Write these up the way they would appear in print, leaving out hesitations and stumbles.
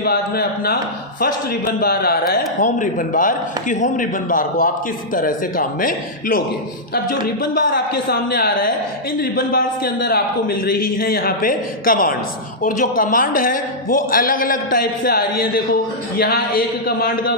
इसके बाद में अपना फर्स्ट रिबन बार आ रहा है होम रिबन बार, कि होम रिबन बार को आप किस तरह से काम में लोगे। अब जो रिबन बार आपके सामने आ रहा है, इन रिबन बार्स के अंदर आपको मिल रही है यहाँ पे कमांड्स, और जो कमांड है वो अलग अलग टाइप से आ रही है। देखो यहाँ एक कमांड का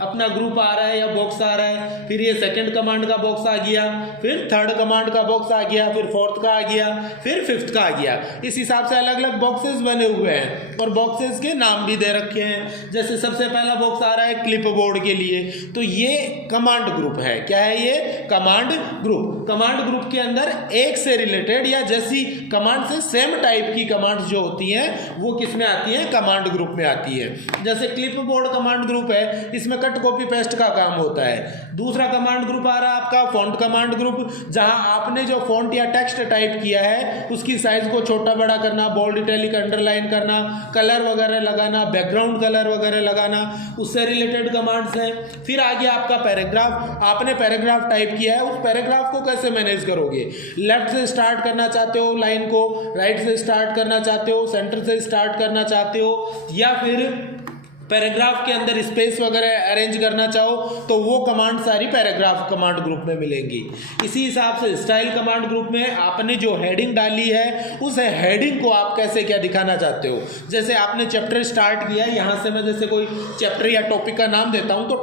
अपना ग्रुप आ रहा है या बॉक्स आ रहा है, फिर ये सेकंड कमांड का बॉक्स आ गया, फिर थर्ड कमांड का बॉक्स आ गया, फिर फोर्थ का आ गया, फिर फिफ्थ का आ गया। इस हिसाब से अलग अलग बॉक्सेस बने हुए हैं और बॉक्सेस के नाम भी दे रखे हैं। जैसे सबसे पहला बॉक्स आ रहा है क्लिपबोर्ड के लिए, तो ये कमांड ग्रुप है। क्या है ये? Command group. कमांड ग्रुप के अंदर एक से रिलेटेड या जैसी कमांड से सेम टाइप की कमांड्स जो होती हैं वो किस में आती है? कमांड ग्रुप में आती है। जैसे क्लिपबोर्ड कमांड ग्रुप है, इसमें कट कॉपी पेस्ट का काम होता है। दूसरा कमांड ग्रुप आ रहा है आपका फॉन्ट कमांड ग्रुप, जहां आपने जो फॉन्ट या टेक्स्ट टाइप किया है उसकी साइज को छोटा बड़ा करना, बोल्ड इटैलिक अंडरलाइन करना, कलर वगैरह लगाना, बैकग्राउंड कलर वगैरह लगाना, उससे रिलेटेड कमांड्स हैं। फिर आ गया आपका पैराग्राफ। आपने पैराग्राफ टाइप किया है, उस पैराग्राफ को कैसे मैनेज करोगे? लेफ्ट से स्टार्ट करना चाहते हो लाइन को, राइट से स्टार्ट करना चाहते हो, सेंटर से स्टार्ट करना चाहते हो, या फिर पैराग्राफ के अंदर स्पेस वगैरह अरेंज करना चाहो तो वो कमांड सारी पैराग्राफ कमांड ग्रुप में मिलेंगी। इसी हिसाब से स्टाइल कमांड ग्रुप में आपने जो हेडिंग डाली है उस हेडिंग को आप कैसे क्या दिखाना चाहते हो। जैसे आपने चैप्टर स्टार्ट किया, यहाँ से मैं जैसे कोई चैप्टर या टॉपिक का नाम देता हूँ तो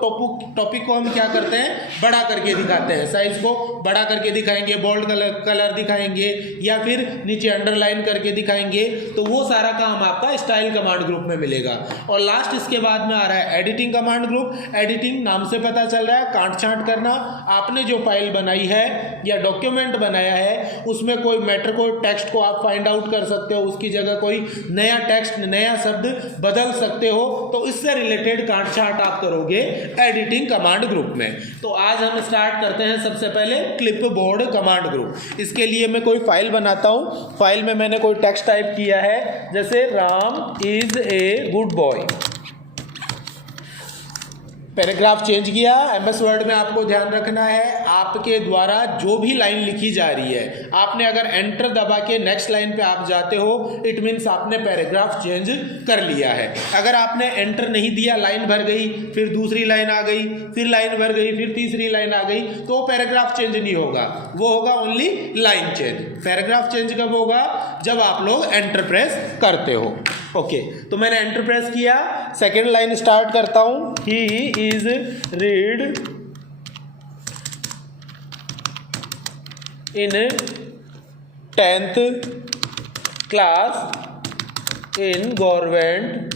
टॉपिक को हम क्या करते हैं? बड़ा करके दिखाते हैं, साइज को बड़ा करके दिखाएंगे, बोल्ड कलर दिखाएंगे, या फिर नीचे अंडरलाइन करके दिखाएंगे। तो वो सारा काम आपका स्टाइल कमांड ग्रुप में मिलेगा। और लास्ट इसके बाद में आ रहा है एडिटिंग कमांड ग्रुप। एडिटिंग नाम से पता चल रहा है काट छांट करना। आपने जो फाइल बनाई है या डॉक्यूमेंट बनाया है उसमें कोई मैटर को, टेक्स्ट को आप फाइंड आउट कर सकते हो, उसकी जगह कोई नया टेक्स्ट, नया शब्द बदल सकते हो। तो इससे रिलेटेड काट छांट आप करोगे एडिटिंग कमांड ग्रुप में। तो आज हम स्टार्ट करते हैं सबसे पहले क्लिपबोर्ड कमांड ग्रुप। इसके लिए मैं कोई फाइल बनाता हूं। फाइल में मैंने कोई टेक्स्ट टाइप किया है, जैसे Ram is a good boy. Paragraph change किया। एमएस वर्ड में आपको ध्यान रखना है, आपके द्वारा जो भी लाइन लिखी जा रही है, आपने अगर एंटर दबा के नेक्स्ट लाइन पे आप जाते हो, इट मीन्स आपने पैराग्राफ चेंज कर लिया है। अगर आपने एंटर नहीं दिया, लाइन भर गई, फिर दूसरी लाइन आ गई, फिर लाइन भर गई, फिर तीसरी लाइन आ गई, तो पैराग्राफ चेंज नहीं होगा, वो होगा only line change. Paragraph change कब होगा? जब आप लोग एंटर प्रेस करते हो। ओके, तो मैंने एंटर प्रेस किया, सेकेंड लाइन स्टार्ट करता हूं। He is read in 10th class in government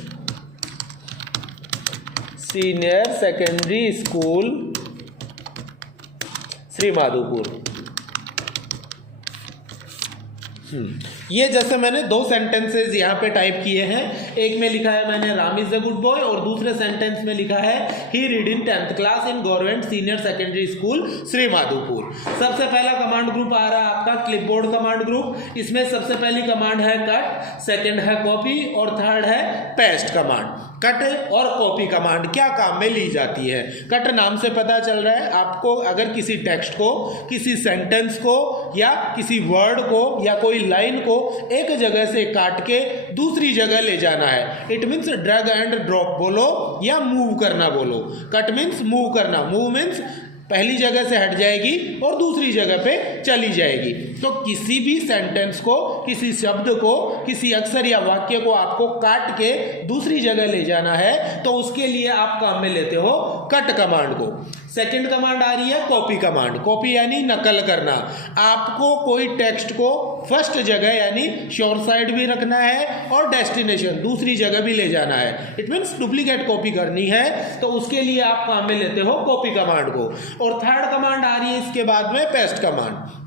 senior secondary school Shri Madhopur. ये जैसे मैंने दो सेंटेंसेस यहाँ पे टाइप किए हैं। एक में लिखा है मैंने Ram is a good boy, और दूसरे सेंटेंस में लिखा है he read in 10th class in government senior secondary school Shri Madhopur. सबसे पहला कमांड ग्रुप आ रहा है आपका क्लिपबोर्ड कमांड ग्रुप। इसमें सबसे पहली कमांड है कट, सेकेंड है कॉपी और थर्ड है पेस्ट कमांड। कट और कॉपी कमांड क्या काम में ली जाती है? कट नाम से पता चल रहा है आपको, अगर किसी टेक्स्ट को, किसी सेंटेंस को या किसी वर्ड को या कोई लाइन को एक जगह से काट के दूसरी जगह ले जाना है। It means drag and drop बोलो या मूव करना बोलो। कट मीन्स मूव करना, मूव मीन्स पहली जगह से हट जाएगी और दूसरी जगह पे चली जाएगी। तो किसी भी सेंटेंस को, किसी शब्द को, किसी अक्षर या वाक्य को आपको काट के दूसरी जगह ले जाना है, तो उसके लिए आप काम में लेते हो कट कमांड को। सेकंड कमांड आ रही है कॉपी कमांड। कॉपी यानी नकल करना। आपको कोई टेक्स्ट को फर्स्ट जगह यानी शोर साइड भी रखना है और डेस्टिनेशन दूसरी जगह भी ले जाना है। इट मीन्स डुप्लीकेट कॉपी करनी है, तो उसके लिए आप काम में लेते हो कॉपी कमांड को। और थर्ड कमांड आ रही है इसके बाद में पेस्ट कमांड।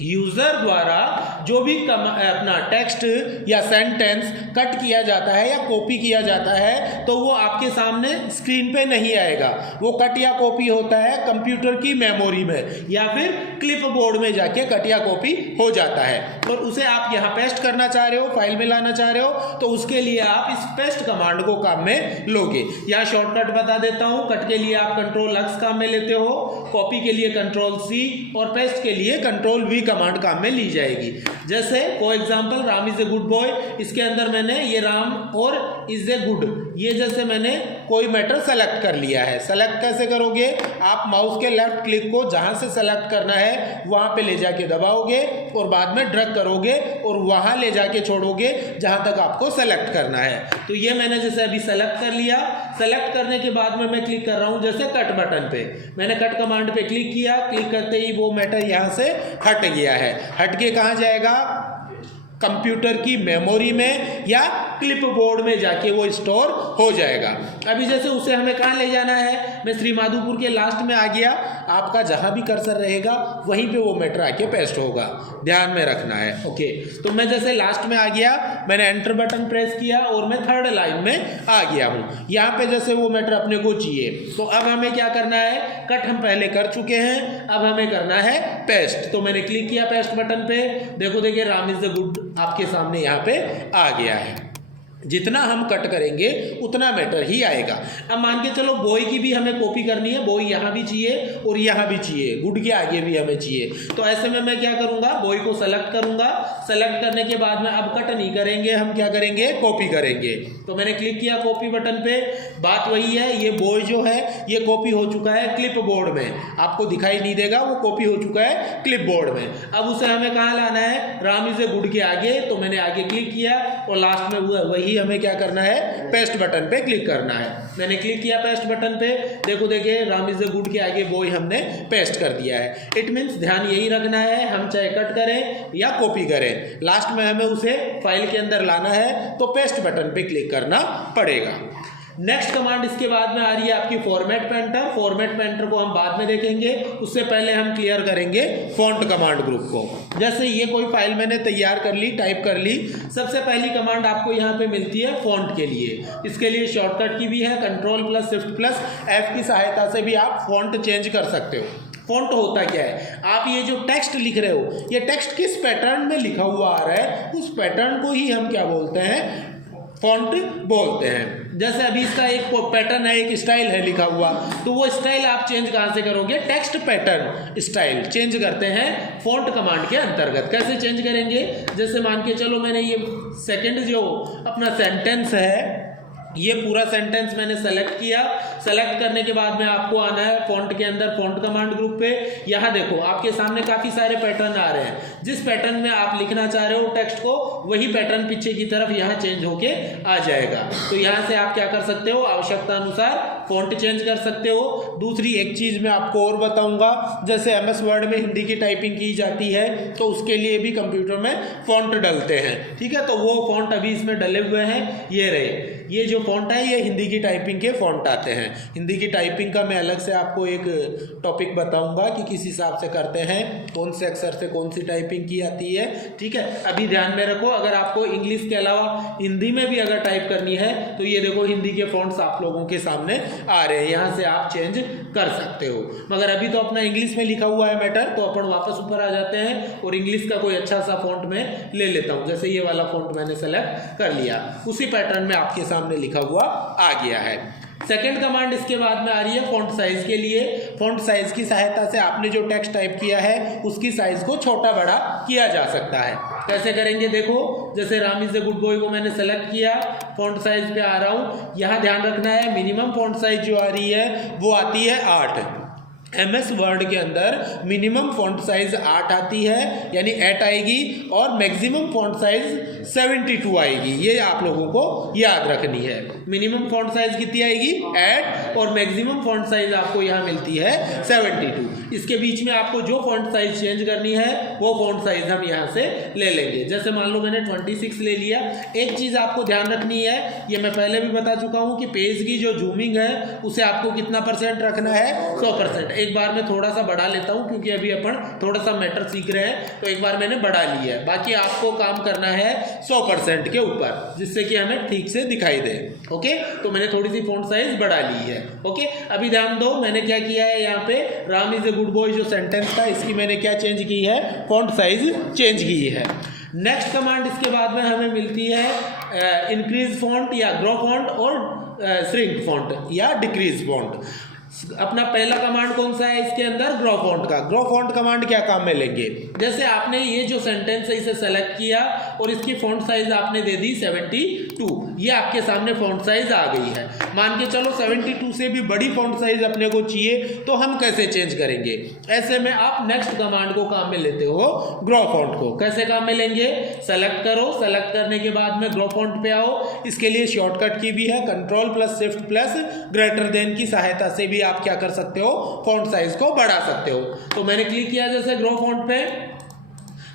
यूजर द्वारा जो भी अपना टेक्स्ट या सेंटेंस कट किया जाता है या कॉपी किया जाता है, तो वो आपके सामने स्क्रीन पे नहीं आएगा। वो कट या कॉपी होता है कंप्यूटर की मेमोरी में या फिर क्लिपबोर्ड में जाके कट या कॉपी हो जाता है, और उसे आप यहाँ पेस्ट करना चाह रहे हो, फाइल में लाना चाह रहे हो, तो उसके लिए आप इस पेस्ट कमांड को काम में लोगे। यहाँ शॉर्टकट बता देता हूँ। कट के लिए आप Ctrl+X काम में लेते हो, कॉपी के लिए Ctrl+C और पेस्ट के लिए Ctrl+V कमांड काम में ली जाएगी। जैसे for example Ram is a good boy, इसके अंदर मैंने ये राम और इज ए गुड, ये जैसे मैंने कोई मैटर सेलेक्ट कर लिया है। सेलेक्ट कैसे करोगे, आप माउस के लेफ्ट क्लिक को जहां से सेलेक्ट करना है वहां पे ले जाके दबाओगे और बाद में ड्रैग करोगे और वहां ले जाके छोड़ोगे जहां तक आपको सेलेक्ट करना है। तो ये मैंने जैसे अभी सेलेक्ट कर लिया। सेलेक्ट करने के बाद में मैं क्लिक कर रहा हूं जैसे कट बटन पे, मैंने कट कमांड पे क्लिक किया। क्लिक करते ही वो मैटर यहां से हट गया है। हट के कहां जाएगा, कंप्यूटर की मेमोरी में या क्लिपबोर्ड में जाके वो स्टोर हो जाएगा। अभी जैसे उसे हमें कहाँ ले जाना है, मैं श्री माधोपुर के लास्ट में आ गया। आपका जहां भी कर्सर रहेगा वहीं पे वो मैटर आके पेस्ट होगा, ध्यान में रखना है। ओके, तो मैं जैसे लास्ट में आ गया, मैंने एंटर बटन प्रेस किया और मैं थर्ड लाइन में आ गया हूँ। यहाँ पे जैसे वो मैटर अपने को चाहिए, तो अब हमें क्या करना है, कट हम पहले कर चुके हैं, अब हमें करना है पेस्ट। तो मैंने क्लिक किया पेस्ट बटन पे, देखो देखिए राम इज द गुड आपके सामने यहाँ पे आ गया है। जितना हम कट करेंगे उतना मैटर ही आएगा। अब मान के चलो बॉय की भी हमें कॉपी करनी है, बॉय यहाँ भी चाहिए और यहाँ भी चाहिए, गुड के आगे भी हमें चाहिए। तो ऐसे में मैं क्या करूँगा, बॉय को सेलेक्ट करूँगा। सेलेक्ट करने के बाद में अब कट नहीं करेंगे, हम क्या करेंगे, कॉपी करेंगे। तो मैंने क्लिक किया कॉपी बटन पे। बात वही है, ये बॉय जो है ये कॉपी हो चुका है क्लिप बोर्ड में, आपको दिखाई नहीं देगा, वो कॉपी हो चुका है क्लिप बोर्ड में। अब उसे हमें कहाँ लाना है, राम इज ए गुड के आगे। तो मैंने आगे क्लिक किया और लास्ट में वही हमें क्या करना है, पेस्ट बटन पे क्लिक करना है। मैंने क्लिक किया पेस्ट बटन पे, देखो देखिए राम इज ए गुड के आगे बॉय हमने पेस्ट कर दिया है। इट मीन्स ध्यान यही रखना है, हम चाहे कट करें या कॉपी करें, लास्ट में हमें उसे फाइल के अंदर लाना है तो पेस्ट बटन पे क्लिक करना पड़ेगा। नेक्स्ट कमांड इसके बाद में आ रही है आपकी फॉर्मेट पेंटर। फॉर्मेट पेंटर को हम बाद में देखेंगे, उससे पहले हम क्लियर करेंगे फॉन्ट कमांड ग्रुप को। जैसे ये कोई फाइल मैंने तैयार कर ली, टाइप कर ली, सबसे पहली कमांड आपको यहाँ पे मिलती है फॉन्ट के लिए। इसके लिए शॉर्टकट की भी है, Ctrl+Shift+F की सहायता से भी आप फॉन्ट चेंज कर सकते हो। फॉन्ट होता क्या है, आप ये जो टेक्स्ट लिख रहे हो, ये टेक्स्ट किस पैटर्न में लिखा हुआ आ रहा है, उस पैटर्न को ही हम क्या बोलते हैं, फॉन्ट बोलते हैं। जैसे अभी इसका एक पैटर्न है, एक स्टाइल है लिखा हुआ, तो वो स्टाइल आप चेंज कहाँ से करोगे, टेक्स्ट पैटर्न स्टाइल चेंज करते हैं फॉन्ट कमांड के अंतर्गत। कैसे चेंज करेंगे, जैसे मान के चलो मैंने ये सेकंड जो अपना सेंटेंस है, ये पूरा सेंटेंस मैंने सेलेक्ट किया। सेलेक्ट करने के बाद में आपको आना है फॉन्ट के अंदर, फॉन्ट कमांड ग्रुप पे। यहाँ देखो आपके सामने काफ़ी सारे पैटर्न आ रहे हैं, जिस पैटर्न में आप लिखना चाह रहे हो टेक्स्ट को, वही पैटर्न पीछे की तरफ यहाँ चेंज होके आ जाएगा। तो यहाँ से आप क्या कर सकते हो, आवश्यकता अनुसार फॉन्ट चेंज कर सकते हो। दूसरी एक चीज़ मैं आपको और बताऊँगा, जैसे MS वर्ड में हिंदी की टाइपिंग की जाती है तो उसके लिए भी कंप्यूटर में फॉन्ट डलते हैं, ठीक है। तो वो फॉन्ट अभी इसमें डले हुए हैं, ये रहे, ये जो फॉन्ट है ये हिंदी की टाइपिंग के फॉन्ट आते हैं। हिंदी की टाइपिंग का मैं अलग से आपको एक टॉपिक बताऊंगा कि किस हिसाब से करते हैं, कौन से अक्षर से कौन सी टाइपिंग की जाती है, ठीक है। अभी ध्यान में रखो, अगर आपको इंग्लिश के अलावा हिंदी में भी अगर टाइप करनी है तो ये देखो हिंदी के फॉन्ट्स आप लोगों के सामने आ रहे हैं, यहाँ से आप चेंज कर सकते हो। मगर अभी तो अपना इंग्लिश में लिखा हुआ है मैटर, तो अपन वापस ऊपर आ जाते हैं और इंग्लिश का कोई अच्छा सा फॉन्ट में ले लेता हूँ। जैसे ये वाला फॉन्ट मैंने सेलेक्ट कर लिया, उसी पैटर्न में आपके सामने लिखा हुआ आ गया है। सेकंड कमांड इसके बाद में आ रही है फॉन्ट साइज के लिए। फॉन्ट साइज की सहायता से आपने जो टेक्स्ट टाइप किया है उसकी साइज को छोटा बड़ा किया जा सकता है। कैसे करेंगे, देखो जैसे Ram is a good boy को मैंने सेलेक्ट किया, फॉन्ट साइज पे आ रहा हूँ। यहाँ ध्यान रखना है मिनिमम फॉन्ट साइज जो आ रही है वो आती है 8। MS वर्ड के अंदर मिनिमम फॉन्ट साइज 8 आती है, यानी 8 आएगी, और मैक्सिमम फॉन्ट साइज 72 आएगी। ये आप लोगों को याद रखनी है। मिनिमम फॉन्ट साइज कितनी आएगी 8, और मैक्सिमम फॉन्ट साइज आपको यहाँ मिलती है 72। इसके बीच में आपको जो फॉन्ट साइज चेंज करनी है वो फॉन्ट साइज हम यहाँ से ले लेंगे। जैसे मान लो मैंने 26 ले लिया। एक चीज़ आपको ध्यान रखनी है, ये मैं पहले भी बता चुका हूँ कि पेज की जो जूमिंग है उसे आपको कितना % रखना है, 100%। एक बार मैं थोड़ा सा बढ़ा लेता हूं क्योंकि अभी अपन थोड़ा सा मैटर सीख रहे हैं, तो एक बार मैंने बढ़ा लिया है। बाकी आपको काम करना है 100% के ऊपर, जिससे कि हमें ठीक से दिखाई दे। ओके, तो मैंने थोड़ी सी फॉन्ट साइज बढ़ा ली है। ओके, अभी ध्यान दो मैंने क्या किया है, यहाँ पे Ram is a good boy जो सेंटेंस था इसकी मैंने क्या चेंज की है, फॉन्ट साइज चेंज की है। नेक्स्ट कमांड इसके बाद में हमें मिलती है इंक्रीज फॉन्ट या ग्रो फॉन्ट और श्रिंक फॉन्ट या डिक्रीज फॉन्ट। अपना पहला कमांड कौन सा है इसके अंदर, ग्रो फॉन्ट का। ग्रो फॉन्ट कमांड क्या काम में लेंगे, जैसे आपने ये जो सेंटेंस है इसे सेलेक्ट किया और इसकी फॉन्ट साइज आपने दे दी 72, ये आपके सामने फॉन्ट साइज आ गई है। मान के चलो 72 से भी बड़ी फॉन्ट साइज अपने को चाहिए, तो हम कैसे चेंज करेंगे, ऐसे में आप नेक्स्ट कमांड को काम में लेते हो, ग्रो फॉन्ट को। कैसे काम में लेंगे, सेलेक्ट करो, सेलेक्ट करने के बाद में ग्रो फॉन्ट पे आओ। इसके लिए शॉर्टकट की भी है, Ctrl+Shift+greater than की सहायता से भी आप क्या कर सकते हो, फॉन्ट साइज को बढ़ा सकते हो। तो मैंने क्लिक किया जैसे ग्रो फॉन्ट पे,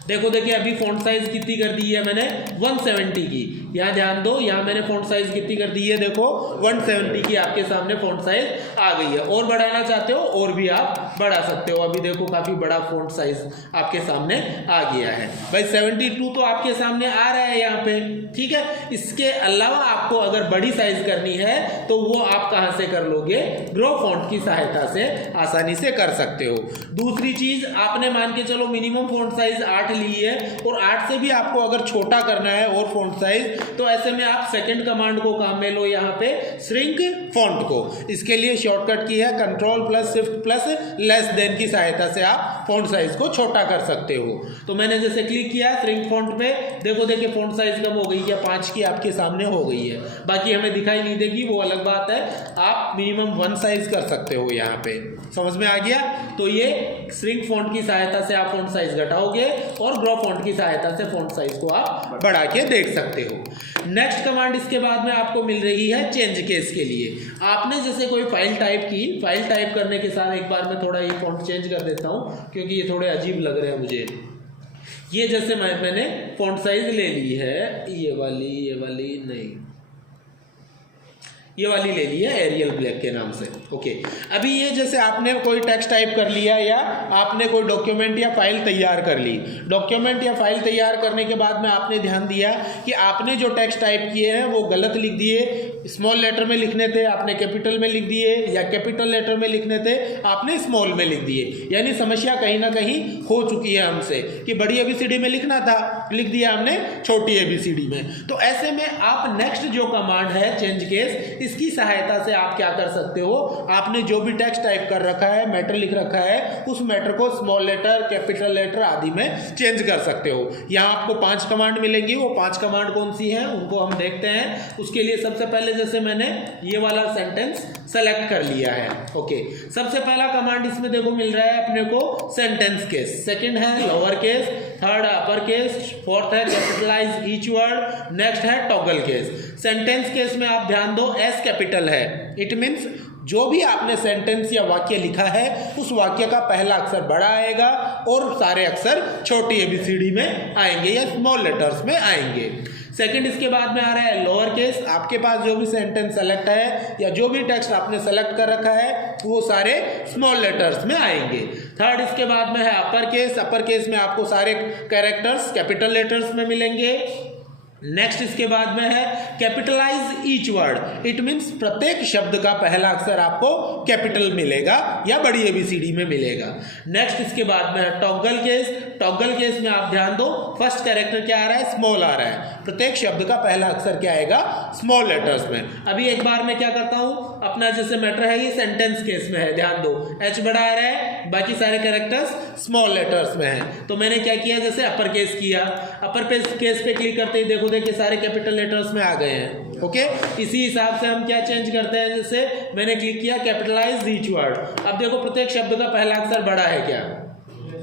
देखो देखिए अभी फॉन्ट साइज कितनी कर दी है मैंने, 170 की। यहाँ ध्यान दो, यहाँ मैंने फॉन्ट साइज कितनी कर दी है, देखो 170 की आपके सामने फॉन्ट साइज आ गई है। और बढ़ाना चाहते हो और भी आप बढ़ा सकते हो। अभी देखो काफी बड़ा फॉन्ट साइज आपके सामने आ गया है भाई, 72 तो आपके सामने आ रहा है यहाँ पे, ठीक है। इसके अलावा आपको अगर बड़ी साइज करनी है तो वो आप कहाँ से कर लोगे, ग्रो फॉन्ट की सहायता से आसानी से कर सकते हो। दूसरी चीज, आपने मान के चलो मिनिमम फॉन्ट साइज 8 ली है और 8 से भी आपको अगर छोटा करना है और फॉन्ट साइज, तो ऐसे में आप सेकंड कमांड को काम में लो, यहाँ पे श्रिंक फॉन्ट को। इसके लिए शॉर्टकट की है Ctrl+Shift+less than की सहायता से आप फॉन्ट साइज को छोटा कर सकते हो। तो मैंने जैसे क्लिक किया श्रिंक फॉन्ट पे, देखो देखिए फॉन्ट साइज कम हो गई है, 5 की आपके सामने हो गई है। बाकी हमें दिखाई नहीं देगी वो अलग बात है, आप मिनिमम 1 साइज कर सकते हो यहाँ पे। समझ में आ गया। तो ये श्रिंक फॉन्ट की सहायता से आप फॉन्ट साइज घटाओगे और ग्रो फॉन्ट की सहायता से फॉन्ट साइज को आप बढ़ा के देख सकते हो। नेक्स्ट कमांड इसके बाद में आपको मिल रही है चेंज केस के लिए। आपने जैसे कोई फाइल टाइप की, फाइल टाइप करने के साथ एक बार मैं थोड़ा ये फॉन्ट चेंज कर देता हूँ क्योंकि ये थोड़े अजीब लग रहे हैं मुझे। ये जैसे मैंने फॉन्ट साइज ले ली है, ये वाली नहीं, ये वाली ले ली है एरियल ब्लैक के नाम से। ओके, अभी ये जैसे आपने कोई टेक्स्ट टाइप कर लिया या आपने कोई डॉक्यूमेंट या फाइल तैयार कर ली। डॉक्यूमेंट या फाइल तैयार करने के बाद में आपने ध्यान दिया कि आपने जो टेक्स्ट टाइप किए हैं वो गलत लिख दिए, स्मॉल लेटर में लिखने थे आपने कैपिटल में लिख दिए, या कैपिटल लेटर में लिखने थे आपने स्मॉल में लिख दिए। यानी समस्या कहीं ना कहीं हो चुकी है हमसे कि बड़ी ABCD में लिखना था, लिख दिया हमने छोटी ABCD में। तो ऐसे में आप नेक्स्ट जो कमांड है चेंज केस, इसकी सहायता से आप क्या कर सकते हो, आपने जो भी टेक्स्ट टाइप कर रखा है, मैटर लिख रखा है, उस मैटर को स्मॉल लेटर, कैपिटल लेटर आदि में चेंज कर सकते हो। यहाँ आपको 5 कमांड मिलेंगी। वो 5 कमांड कौन सी हैं उनको हम देखते हैं। उसके लिए सबसे पहले जैसे मैंने ये वाला सेंटेंस सेलेक्ट कर लिया है। ओके, सबसे पहला कमांड इसमें देखो मिल रहा है अपने को सेंटेंस केस, सेकंड है लोअर केस, थर्ड है अपर केस, फोर्थ है कैपिटलाइज ईच वर्ड, नेक्स्ट है टॉगल केस। सेंटेंस केस में आप ध्यान दो, एस कैपिटल है। इट मीन्स जो भी आपने सेंटेंस या वाक्य लिखा है उस वाक्य का पहला अक्षर बड़ा आएगा और सारे अक्षर छोटी ABCD में आएंगे या स्मॉल लेटर्स में आएंगे। सेकंड इसके बाद में आ रहा है लोअर केस। आपके पास जो भी सेंटेंस सेलेक्ट है या जो भी टेक्स्ट आपने सेलेक्ट कर रखा है वो सारे स्मॉल लेटर्स में आएंगे। थर्ड इसके बाद में है अपर केस। अपर केस में आपको सारे कैरेक्टर्स कैपिटल लेटर्स में मिलेंगे। नेक्स्ट इसके बाद में है capitalize each word. It means प्रत्येक शब्द का पहला अक्षर आपको कैपिटल मिलेगा या बड़ी ABCD में मिलेगा। नेक्स्ट इसके बाद में है टॉगल केस। टॉगल केस में आप ध्यान दो, फर्स्ट कैरेक्टर क्या आ रहा है, स्मॉल आ रहा है। प्रत्येक शब्द का पहला अक्षर क्या आएगा, स्मॉल लेटर्स में। अभी एक बार मैं क्या करता हूं, अपना जैसे मैटर है ये सेंटेंस केस में है, ध्यान दो H बड़ा आ रहा है, बाकी सारे कैरेक्टर्स स्मॉल लेटर्स में है। तो मैंने क्या किया, जैसे अपर केस किया, अपर केस पे क्लिक करते ही देखो देखिए सारे कैपिटल लेटर्स में आ गए हैं। ओके, इसी हिसाब से हम क्या चेंज करते हैं, जैसे मैंने क्लिक किया कैपिटलाइज ईच वर्ड। अब देखो प्रत्येक शब्द का पहला अक्षर बड़ा है, क्या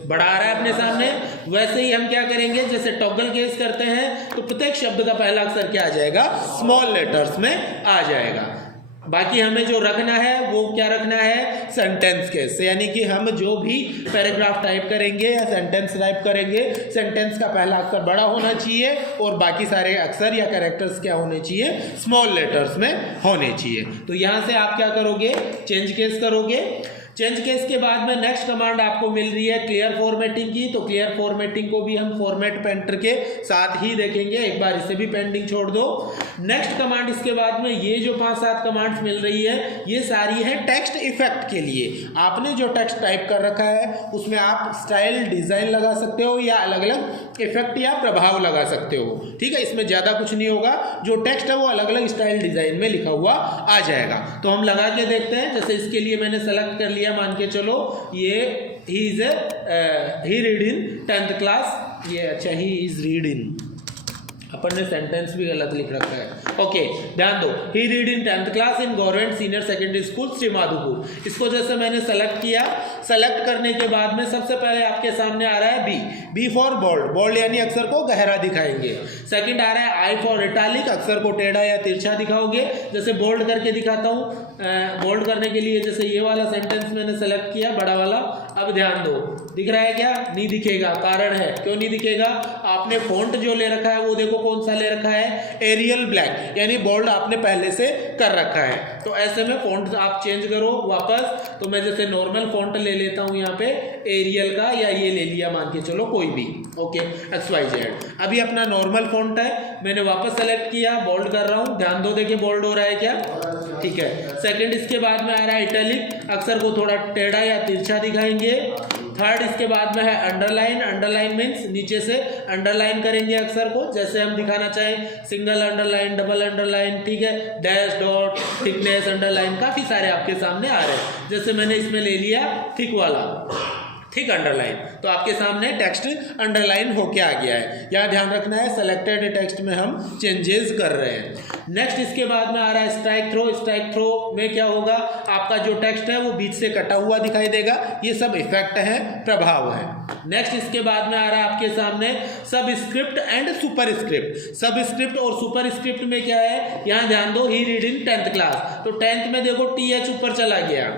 बड़ा आ रहा है अपने सामने। वैसे ही हम क्या करेंगे, जैसे टॉगल केस करते हैं तो प्रत्येक शब्द का पहला अक्षर क्या आ जाएगा, स्मॉल लेटर्स में आ जाएगा। बाकी हमें जो रखना है वो क्या रखना है, सेंटेंस केस। यानी कि हम जो भी पैराग्राफ टाइप करेंगे या सेंटेंस टाइप करेंगे, सेंटेंस का पहला अक्षर बड़ा होना चाहिए और बाकी सारे अक्षर या कैरेक्टर्स क्या होने चाहिए, स्मॉल लेटर्स में होने चाहिए। तो यहाँ से आप क्या करोगे, चेंज केस करोगे। चेंज केस के बाद में नेक्स्ट कमांड आपको मिल रही है क्लियर फॉर्मेटिंग की। तो क्लियर फॉर्मेटिंग को भी हम फॉर्मेट पेंटर के साथ ही देखेंगे, एक बार इसे भी पेंडिंग छोड़ दो। नेक्स्ट कमांड इसके बाद में ये जो 5-7 कमांड्स मिल रही है ये सारी है टेक्स्ट इफेक्ट के लिए। आपने जो टेक्स्ट टाइप कर रखा है उसमें आप स्टाइल डिजाइन लगा सकते हो या अलग अलग इफेक्ट या प्रभाव लगा सकते हो, ठीक है। इसमें ज्यादा कुछ नहीं होगा, जो टेक्स्ट है वो अलग अलग स्टाइल डिजाइन में लिखा हुआ आ जाएगा। तो हम लगा के देखते हैं। जैसे इसके लिए मैंने सेलेक्ट कर लिया, मान के चलो ये ही रीड इन 10th क्लास, ये अच्छा ही इज रीड इन, अपन ने सेंटेंस भी गलत लिख रखा है। ओके, ध्यान दो, he read in 10th class in government senior secondary school Shri Madhopur. इसको जैसे मैंने सेलेक्ट किया, सेलेक्ट करने के बाद में सबसे पहले आपके सामने आ रहा है बी फॉर बोल्ड, बोल्ड यानी अक्षर को गहरा दिखाएंगे। सेकंड आ रहा है आई फॉर इटालिक, अक्षर को टेढ़ा या तिरछा दिखाओगे। जैसे बोल्ड करके दिखाता हूँ, बोल्ड करने के लिए जैसे ये वाला सेंटेंस मैंने सेलेक्ट किया बड़ा वाला। अब ध्यान दो, दिख रहा है क्या? नहीं दिखेगा। कारण है क्यों नहीं दिखेगा? आपने फॉन्ट जो ले रखा है वो देखो कौन सा ले रखा है, एरियल ब्लैक, यानी बोल्ड आपने पहले से कर रखा है। तो ऐसे में फॉन्ट आप चेंज करो वापस। तो मैं जैसे नॉर्मल फॉन्ट ले लेता हूं यहाँ पे एरियल का, या ये ले लिया मान के चलो कोई भी, ओके XYZ। अभी अपना नॉर्मल फॉन्ट है, मैंने वापस सेलेक्ट किया, बोल्ड कर रहा हूँ। ध्यान दो, देखिए बोल्ड हो रहा है क्या? ठीक है। सेकंड इसके बाद में आ रहा है इटैलिक, अक्षर को थोड़ा टेढ़ा या तिरछा दिखाएंगे। थर्ड इसके बाद में है अंडरलाइन, अंडरलाइन मीन्स नीचे से अंडरलाइन करेंगे अक्षर को, जैसे हम दिखाना चाहें, सिंगल अंडरलाइन, डबल अंडरलाइन, ठीक है, डैश डॉट, थिकनेस अंडरलाइन, काफी सारे आपके सामने आ रहे हैं। जैसे मैंने इसमें ले लिया थिक वाला, थिक अंडरलाइन, तो आपके सामने टेक्स्ट अंडरलाइन होके आ गया है। यहाँ ध्यान रखना है सेलेक्टेड टेक्स्ट में हम चेंजेस कर रहे हैं। नेक्स्ट इसके बाद में आ रहा है स्ट्राइक थ्रो। स्ट्राइक थ्रो में क्या होगा, आपका जो टेक्स्ट है वो बीच से कटा हुआ दिखाई देगा। ये सब इफेक्ट है, प्रभाव है। नेक्स्ट इसके बाद में आ रहा है आपके सामने सब स्क्रिप्ट एंड सुपर स्क्रिप्ट। सब स्क्रिप्ट और सुपर स्क्रिप्ट में क्या है, यहाँ ध्यान दो, he read in 10th class, तो 10th में देखो TH ऊपर चला गया,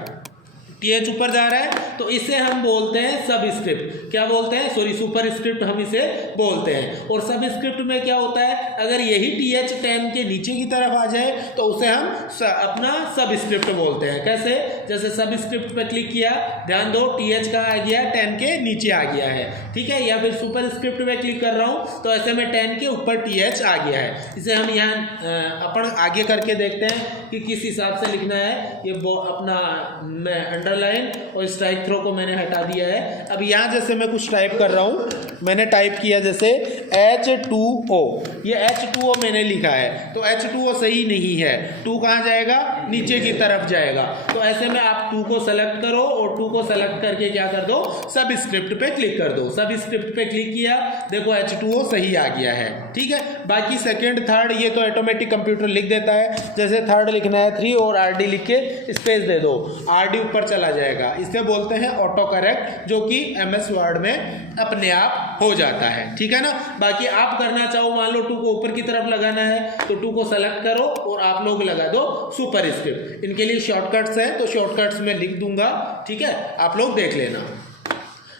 TH ऊपर जा रहा है, तो इसे हम बोलते हैं सब स्क्रिप्ट। क्या बोलते हैं? सॉरी, सुपर स्क्रिप्ट हम इसे बोलते हैं। और सब स्क्रिप्ट में क्या होता है, अगर यही TH 10 के नीचे की तरफ आ जाए तो उसे हम अपना सब स्क्रिप्ट बोलते हैं। कैसे? जैसे सब स्क्रिप्ट पे क्लिक किया, ध्यान दो TH कहाँ आ गया, 10 के नीचे आ गया है, ठीक है। या फिर सुपर स्क्रिप्ट पे क्लिक कर रहा हूँ तो ऐसे में 10 के ऊपर TH आ गया है। इसे हम यहाँ अपन आगे करके देखते हैं कि किस हिसाब से लिखना है। ये अपना मैं अंडरलाइन और स्ट्राइक थ्रो को मैंने हटा दिया है। अब यहाँ जैसे मैं कुछ टाइप कर रहा हूँ, मैंने टाइप किया जैसे H2O, ये H2O मैंने लिखा है, तो H2O सही नहीं है। 2 कहाँ जाएगा? नीचे की तरफ जाएगा। तो ऐसे में आप 2 को सेलेक्ट करो और 2 को सेलेक्ट करके क्या कर दो, सब स्क्रिप्ट पे क्लिक कर दो। सब स्क्रिप्ट पे क्लिक किया, देखो H2O सही आ गया है, ठीक है। बाकी सेकेंड थर्ड ये तो ऑटोमेटिक कंप्यूटर लिख देता है। जैसे थर्ड लिखना है 3 और RD लिख के स्पेस दे दो, RD ऊपर चला जाएगा। इसे बोलते हैं ऑटो करेक्ट, जो कि MS वर्ड में अपने आप हो जाता है, ठीक है ना। बाकी आप करना चाहो, मान लो 2 को ऊपर की तरफ लगाना है तो 2 को सेलेक्ट करो और आप लोग लगा दो सुपर स्क्रिप्ट। इनके लिए शॉर्टकट्स है तो शॉर्टकट्स में लिख दूंगा, ठीक है, आप लोग देख लेना।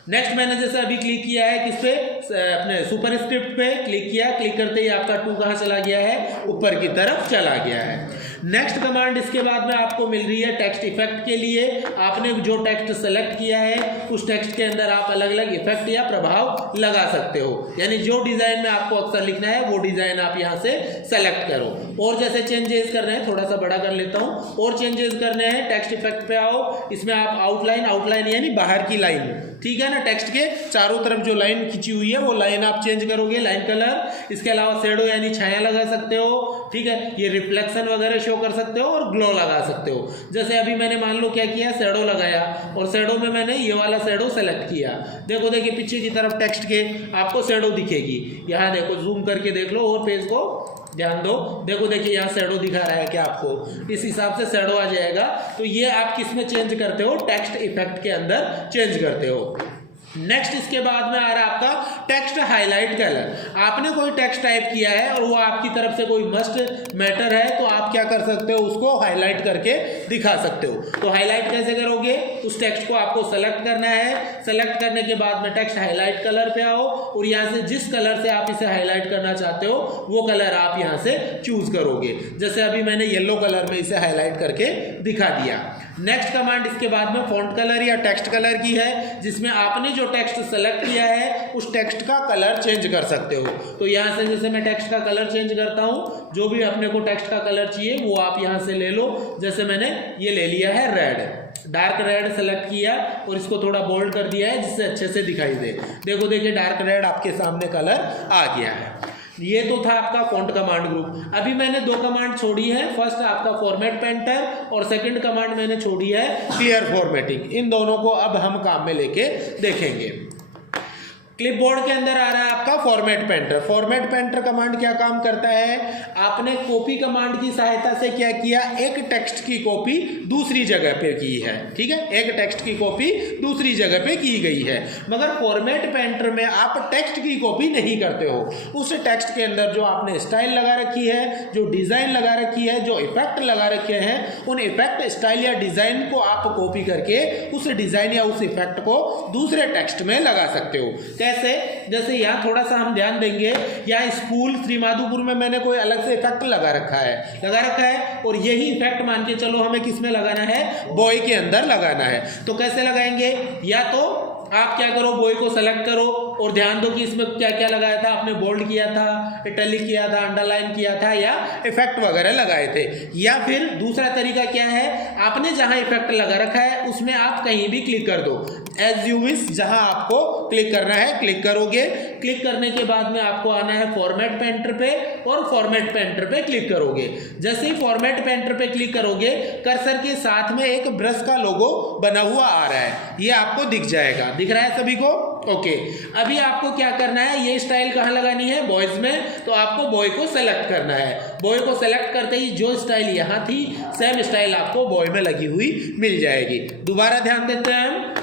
नेक्स्ट मैंने जैसे अभी क्लिक किया है किस पे, अपने सुपर स्क्रिप्ट पे क्लिक किया, क्लिक करते ही आपका 2 कहाँ चला गया है, ऊपर की तरफ चला गया है। नेक्स्ट कमांड इसके बाद में आपको मिल रही है टेक्स्ट इफेक्ट के लिए। आपने जो टेक्स्ट सेलेक्ट किया है उस टेक्स्ट के अंदर आप अलग अलग इफेक्ट या प्रभाव लगा सकते हो, यानी जो डिजाइन में आपको अक्सर लिखना है वो डिजाइन आप यहाँ से सेलेक्ट करो। और जैसे चेंजेस करने हैं, थोड़ा सा बड़ा कर लेता हूँ, और चेंजेस करने हैं, टेक्स्ट इफेक्ट पे आओ। इसमें आप आउटलाइन यानी बाहर की लाइन, ठीक है ना, टेक्स्ट के चारों तरफ जो लाइन खींची हुई है वो लाइन आप चेंज करोगे, लाइन कलर। इसके अलावा शेडो यानी छाया लगा सकते हो, ठीक है। ये रिफ्लेक्शन वगैरह शो कर सकते हो और ग्लो लगा सकते हो। जैसे अभी मैंने मान लो क्या किया, शेडो लगाया और शेडो में मैंने ये वाला शेडो सेलेक्ट किया। देखो देखिए पीछे की तरफ टेक्स्ट के आपको शेडो दिखेगी। यहाँ देखो जूम करके देख लो और पेज को ध्यान दो, देखो देखिए यहाँ शेडो दिखा रहा है क्या आपको, इस हिसाब से शेडो आ जाएगा। तो ये आप किस में चेंज करते हो, टेक्स्ट इफेक्ट के अंदर चेंज करते हो। नेक्स्ट इसके बाद में आ रहा है आपका टेक्स्ट हाईलाइट कलर। आपने कोई टेक्स्ट टाइप किया है और वो आपकी तरफ से कोई मस्ट मैटर है तो आप क्या कर सकते हो, उसको हाईलाइट करके दिखा सकते हो। तो हाईलाइट कैसे करोगे, उस टेक्स्ट को आपको सेलेक्ट करना है, सेलेक्ट करने के बाद में टेक्स्ट हाईलाइट कलर पे आओ और यहाँ से जिस कलर से आप इसे हाईलाइट करना चाहते हो वो कलर आप यहाँ से चूज करोगे। जैसे अभी मैंने येलो कलर में इसे हाईलाइट करके दिखा दिया। नेक्स्ट कमांड इसके बाद में फॉन्ट कलर या टेक्स्ट कलर की है, जिसमें आपने जो टेक्स्ट सेलेक्ट किया है उस टेक्स्ट का कलर चेंज कर सकते हो। तो यहाँ से जैसे मैं टेक्स्ट का कलर चेंज करता हूँ, जो भी अपने को टेक्स्ट का कलर चाहिए वो आप यहाँ से ले लो। जैसे मैंने ये ले लिया है रेड, डार्क रेड सेलेक्ट किया और इसको थोड़ा बोल्ड कर दिया है जिससे अच्छे से दिखाई दे। देखो देखिए डार्क रेड आपके सामने कलर आ गया है। ये तो था आपका फॉन्ट कमांड ग्रुप। अभी मैंने दो कमांड छोड़ी है, फर्स्ट आपका फॉर्मेट पेंटर और सेकंड कमांड मैंने छोड़ी है क्लियर फॉर्मेटिंग। इन दोनों को अब हम काम में लेके देखेंगे। क्लिपबोर्ड के अंदर आ रहा है आपका format painter. Format painter command क्या काम करता है, आपने कॉपी कमांड की सहायता से क्या किया, एक टेक्स्ट की कॉपी दूसरी जगह पे की है, ठीक है, एक टेक्स्ट की कॉपी दूसरी जगह पे की गई है। मगर फॉर्मेट पेंटर में आप टेक्स्ट की कॉपी नहीं करते हो, उस टेक्स्ट के अंदर जो आपने स्टाइल लगा रखी है, जो डिजाइन लगा रखी है, जो इफेक्ट लगा रखे हैं, उन इफेक्ट स्टाइल या डिजाइन को आप कॉपी करके उस डिजाइन या उस इफेक्ट को दूसरे टेक्स्ट में लगा सकते हो। कैसे, जैसे यहाँ थोड़ा सा हम ध्यान देंगे, यहाँ स्कूल श्रीमाधोपुर में मैंने कोई अलग से इफेक्ट लगा रखा है और यही इफेक्ट मान के चलो हमें किस में लगाना है, बॉय के अंदर लगाना है। तो कैसे लगाएंगे, या तो आप क्या करो, बॉय को सेलेक्ट करो और ध्यान दो कि इसमें क्या क्या लगाया था, आपने बोल्ड किया था, इटैलिक किया था, अंडरलाइन किया था या इफेक्ट वगैरह लगाए थे। या फिर दूसरा तरीका क्या है, आपने जहां इफेक्ट लगा रखा है उसमें आप कहीं भी क्लिक कर दो, एज यू विश, जहां आपको क्लिक करना है क्लिक करोगे। क्लिक करने के बाद में आपको आना है फॉर्मेट पेंटर पे और फॉर्मेट पेंटर पे क्लिक करोगे। जैसे ही फॉर्मेट पेंटर पे क्लिक करोगे, कर्सर के साथ में एक ब्रश का लोगो बना हुआ आ रहा है, ये आपको दिख जाएगा। दिख रहा है सभी को? ओके। अभी आपको क्या करना है, ये स्टाइल कहाँ लगानी है, बॉयज में, तो आपको बॉय को सेलेक्ट करना है। बॉय को सेलेक्ट करते ही जो स्टाइल यहाँ थी सेम स्टाइल आपको बॉय में लगी हुई मिल जाएगी। दोबारा ध्यान देते हैं हम,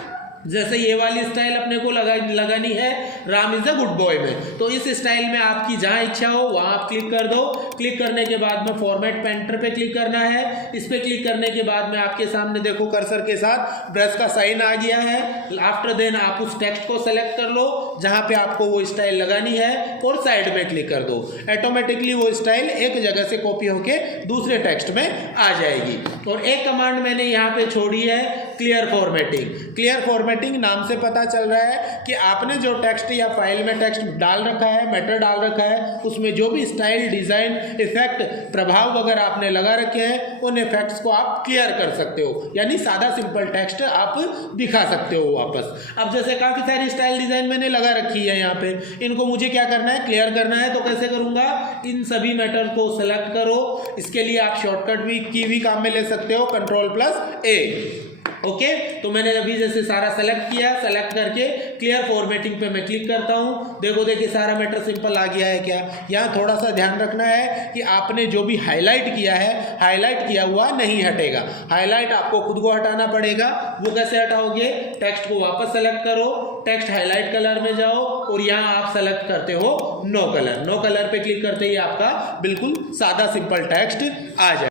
जैसे ये वाली स्टाइल अपने को लगानी है Ram is a good boy में, तो इस स्टाइल में आपकी जहां इच्छा हो वहां आप क्लिक कर दो। क्लिक करने के बाद में फॉर्मेट पेंटर पे क्लिक करना है। इस पे क्लिक करने के बाद में आपके सामने देखो कर्सर के साथ ब्रश का साइन आ गया है। आफ्टर देन आप उस टेक्स्ट को सेलेक्ट कर लो जहां पे आपको वो स्टाइल लगानी है और साइड में क्लिक कर दो। ऑटोमेटिकली वो स्टाइल एक जगह से कॉपी होके दूसरे टेक्स्ट में आ जाएगी। और एक कमांड मैंने यहाँ पे छोड़ी है क्लियर फॉर्मेटिंग। क्लियर फॉर्मेटिंग नाम से पता चल रहा है कि आपने जो टेक्स्ट या फाइल में टेक्स्ट डाल रखा है, मैटर डाल रखा है, उसमें जो भी स्टाइल, डिजाइन, इफेक्ट, प्रभाव वगैरह आपने लगा रखे हैं, उन इफेक्ट्स को आप क्लियर कर सकते हो, यानी सादा सिंपल टेक्स्ट आप दिखा सकते हो वापस। अब जैसे काफी सारी स्टाइल, डिजाइन मैंने लगा रखी है यहाँ पे, इनको मुझे क्या करना है, क्लियर करना है। तो कैसे करूंगा, इन सभी मैटर को सेलेक्ट करो। इसके लिए आप शॉर्टकट की भी काम में ले सकते हो, Ctrl+A। ओके, तो मैंने अभी जैसे सारा सेलेक्ट किया, सेलेक्ट करके क्लियर फॉर्मेटिंग पे मैं क्लिक करता हूँ। देखो देखिए सारा मैटर सिंपल आ गया है। क्या यहाँ थोड़ा सा ध्यान रखना है कि आपने जो भी हाईलाइट किया है, हाईलाइट किया हुआ नहीं हटेगा, हाईलाइट आपको खुद को हटाना पड़ेगा। वो कैसे हटाओगे, टेक्स्ट को वापस सेलेक्ट करो, टेक्स्ट हाईलाइट कलर में जाओ और यहाँ आप सेलेक्ट करते हो नो कलर। नो कलर पे क्लिक करते ही आपका बिल्कुल सादा सिंपल टेक्स्ट आ जाए।